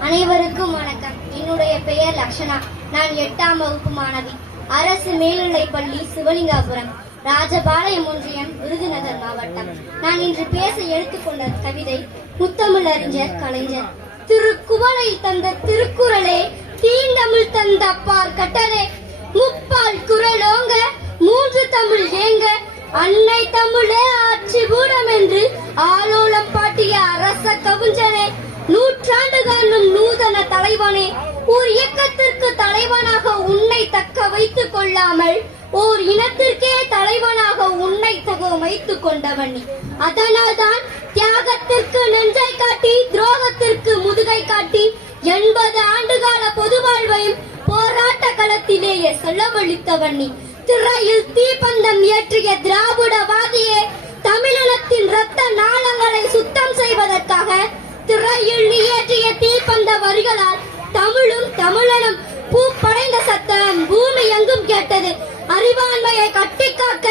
அனைவருக்கும் வணக்கம். என்னுடைய பெயர் லக்ஷனா. நான் எட்டாம் வகுப்பு மாணவி. அரசு மேல்நிலைப்பள்ளி சிவலிங்காபுரம் ராஜபாளையம் ஒன்றியம் விருதுநகர் மாவட்டம். நான் இன்று பேச எடுத்துக்கொண்ட கவிதை முத்தமிழ் அறிஞர் கலைஞர். திருக்குவளை தந்த திருக்குறளே தீண்டமிழ் தந்த அப்பார் கட்டளே. முப்பால் குரலோங்க மூன்று தமிழ் ஏங்க அன்னை தமிழே ஆட்சி பூரம் என்று ஆலோலம் பாட்டிய அரச கவுஞ்சனே நூற்றாண்டு காணும் நூதன தலைவனே ஓர் இயக்கத்திற்கு தலைவனாக உன்னை தக்க வைத்துக் கொள்ளாமல் ஓர் இனத்திற்கே தலைவனாக உன்னை தக வைத்துக் கொண்டவன் நீ. அதனால்தான் தியாகத்திற்கு நெஞ்சை காட்டி துரோகத்திற்கு முதுகை காட்டி எண்பது ஆண்டுகால பொது வாழ்வையும் போராட்ட களத்திலேயே செலவழித்தவன் நீ. திரையில் தீப்பந்தம் ஏற்றிய திராவிடவாதியே தமிழகத்தின் ரத்த நாளங்களை சுத்தம் செய்வதற்காக திரையில் நீ ஏற்றிய தீப்பந்த வரிகளால் தமிழும் தமிழனும் பூ படைந்த சத்தம் பூமி எங்கும் கேட்டது. அறிவாண்மையை கட்டி காக்க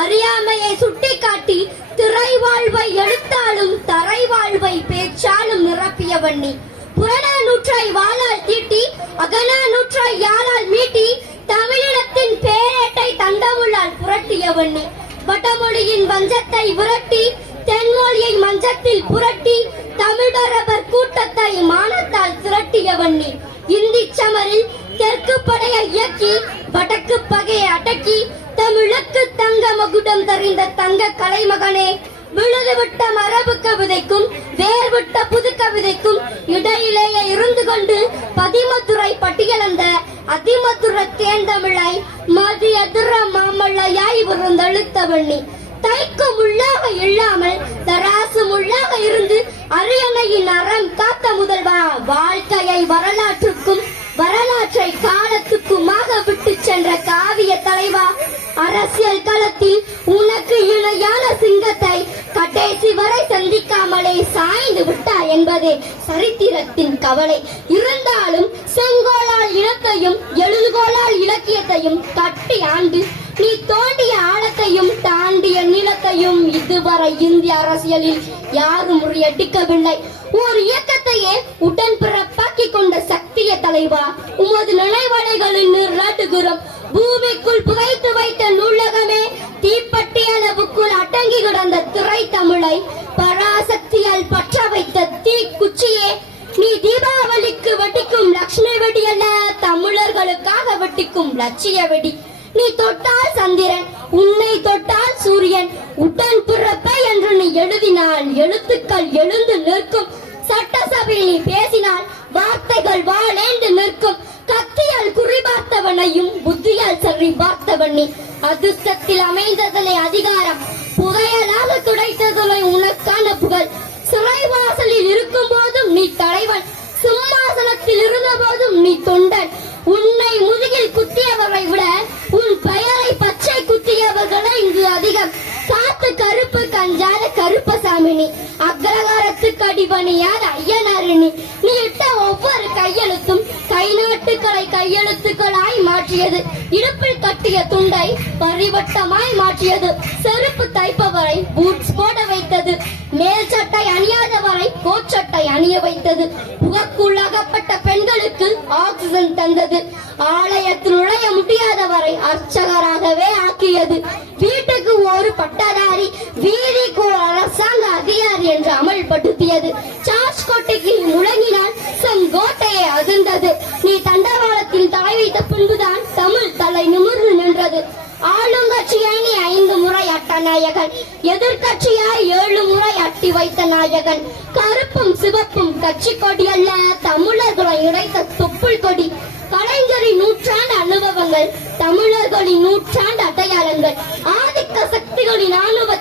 அறியாமையை சுட்டி காட்டி திரை வாழ்வை எழுத்தாலும் தரை வாழ்வை பேச்சாலும் நிரப்பியவன் நீ புறநா நூற்றை வாழால் தீட்டி அகனா நூற்றை யாழால் மீட்டி தமிழினத்தின் பேரேட்டை தண்டவுள்ளால் புரட்டியவன் வடமொழியின் வஞ்சத்தை விரட்டி தென்மொழியை மஞ்சத்தில் புரட்டி தமிழ் பரபர் கூட்டத்தை மானத்தால் திரட்டியவன் இந்தி சமரில் தெற்கு படையை இயக்கி வடக்கு பகையை அடக்கி தமிழுக்கு தங்க மகுடம் தறிந்த தங்க கலைமகனே விழுதுவிட்ட மரபு கவிதைக்கும் வேர்விட்ட புது கவிதைக்கும் இடையிலேயே இருந்து கொண்டு பதிமத்துறை அதிமதுர தேந்தமிழை மதி எதிர மாமல்லையாய் விருந்தழுத்தவன் நீ தைக்கு முள்ளாக இல்லாமல் தராசு உள்ளாக இருந்து அரியணையின் அறம் காத்த முதல்வா வாழ்க்கையை வரலாற்றுக்கும் வரலாற்றை காலத்துக்குமாக விட்டு சென்ற காவிய தலைவா அரசியல் களத்தில் உனக்கு இணையான சிங்கத்தை கடைசி வரை சந்திக்காமலே சாய்ந்து விட்டார் என்பதே சரித்திரத்தின் கவலை. இருந்தாலும் செங்கோலால் இனத்தையும் எழுதுகோலால் இலக்கியத்தையும் கட்டி ஆண்டு நீ தோண்டிய ஆழத்தையும் தாண்டிய நிலத்தையும் இதுவரை இந்திய அரசியலில் யாரும் முறியடிக்கவில்லை. ஒரு இயக்கத்தையே உடன் பிறப்பாக்கி கொண்ட சக்திய தலைவா உமது நினைவலைகளில் நிராட்டுகிறோம். பூமிக்குள் புதைத்து வைத்த நூலகமே தீப்பட்டி அளவுக்குள் அடங்கி கிடந்த திரை தமிழை தமிழர்களுக்காக லட்சிய வெடி நீ தொட்டால் சந்திரன் உன்னை தொட்டால் சூரியன். உடன் பிறப்பை என்று நீ எழுதினால் எழுத்துக்கள் எழுந்து நிற்கும். சட்டசபையில் நீ பேசினால் வார்த்தைகள் வாழேண்டு நிற்கும். கத்தியால் குறிபார்த்தவனையும் புத்தியால் சரி பார்த்தவன் நீ. அதிர்ஷ்டத்தில் அமைந்ததனை அதிகாரம். புகையலாக துடைத்ததனை உனக்கான புகழ். சிறைவாசலில் இருக்கும் போதும் நீ தலைவன். சிம்மாசனத்தில் இருந்த நீ அக்ரகாரத்துக்கு அடிபணியாத ஐயனாரிணி நீ இட்ட ஒவ்வொரு கையெழுத்தும் கை நாட்டுக்களை கையெழுத்துக்களாய் மாற்றியது. இடுப்பில் கட்டிய துண்டை பரிவட்டமாய் மாற்றியது. செருப்பு தைப்பவரை பூட்ஸ் போட வைத்தது. மேல் சட்டை அணியாதவரை கோச்சட்டை அணிய வைத்தது. புகக்குள்ளாகப்பட்ட பெண்களுக்கு ஆக்சிஜன் தந்தது. ஆலயத்தில் நுழைய முடியாதவரை அர்ச்சகராகவே ஆக்கியது. வீட்டுக்கு ஒரு பட்டதாரி வீதி ஒரு என்று அமல்படுத்தியது. சார்ஜ் கோட்டைக்கு முழங்கினால் செங்கோட்டையை அதிர்ந்தது நீ தண்டவாளத்தில் தாய் வைத்த பின்புதான் தமிழ் தலை நிமிர்ந்து நின்றது. ஆளுங்கட்சியை நீ ஐந்து முறை அட்ட நாயகன். எதிர்கட்சியாய் ஏழு முறை அட்டி வைத்த நாயகன். கருப்பும் சிவப்பும் கட்சி கொடி அல்ல தமிழர்களை இணைத்த தொப்புள் கொடி. கலைஞரின் நூற்றாண்டு அனுபவங்கள் தமிழர்களின் நூற்றாண்டு அடையாளங்கள். ஆதிக்க சக்திகளின் ஆணுவத்தை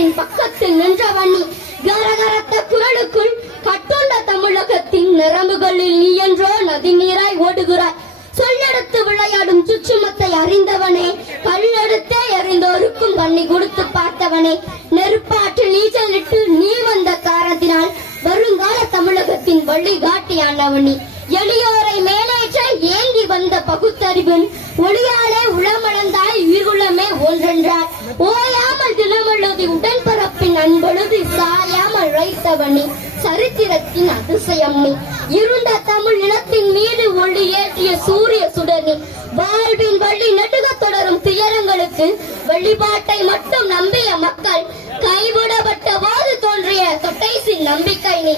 பாதிக்கப்பட்டோரின் பக்கத்தில் நின்றவன் நீ. கரகரத்த குரலுக்குள் கட்டுண்ட தமிழகத்தின் நரம்புகளில் நீ என்றோ நதி நீராய் ஓடுகிறாய். சொல்லெடுத்து விளையாடும் சுற்றுமத்தை அறிந்தவனே கல்லெடுத்தே எறிந்தோருக்கும் கண்ணி கொடுத்து பார்த்தவனே. நெருப்பாற்றில் நீச்சலிட்டு நீ வந்த காரணத்தினால் வருங்கால தமிழகத்தின் வழிகாட்டியானவனி எளியோரை மேலேற்ற ஏந்தி வந்த பகுத்தறிவின் ஒளியாலே உளமளந்தாய் உயிர்குள்ளமே ஒன்றென்றார். ஓயாமல் தினமழுதி உடன்பரப்பின் அன்பொழுது சாயாமல் வைத்தவனி சரித்திரத்தின் அதிசயம் நீ இருண்ட தமிழ் இனத்தின் மீது ஒளி ஏற்றிய சூரிய சுடனி. வாழ்வின் வழி நெடுக தொடரும் துயரங்களுக்கு வழிபாட்டை மட்டும் நம்பிய மக்கள் கைவிடப்பட்ட போது தோன்றிய தொட்டைசின் நம்பிக்கை நீ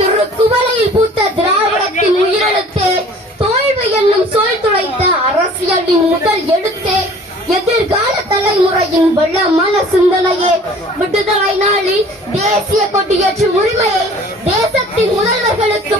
திருக்குவளையில் பூத்த திராவிடத்தின் உயிரெழுத்தே தோல்வி என்னும் சொல் துளைத்த அரசியலின் முதல் எடுத்தே எதிர்கால தலைமுறையின் வள்ளமான சிந்தனையே. விடுதலை நாளில் தேசிய கொடியேற்றும் உரிமையை தேசத்தின் முதல்வர்களுக்கு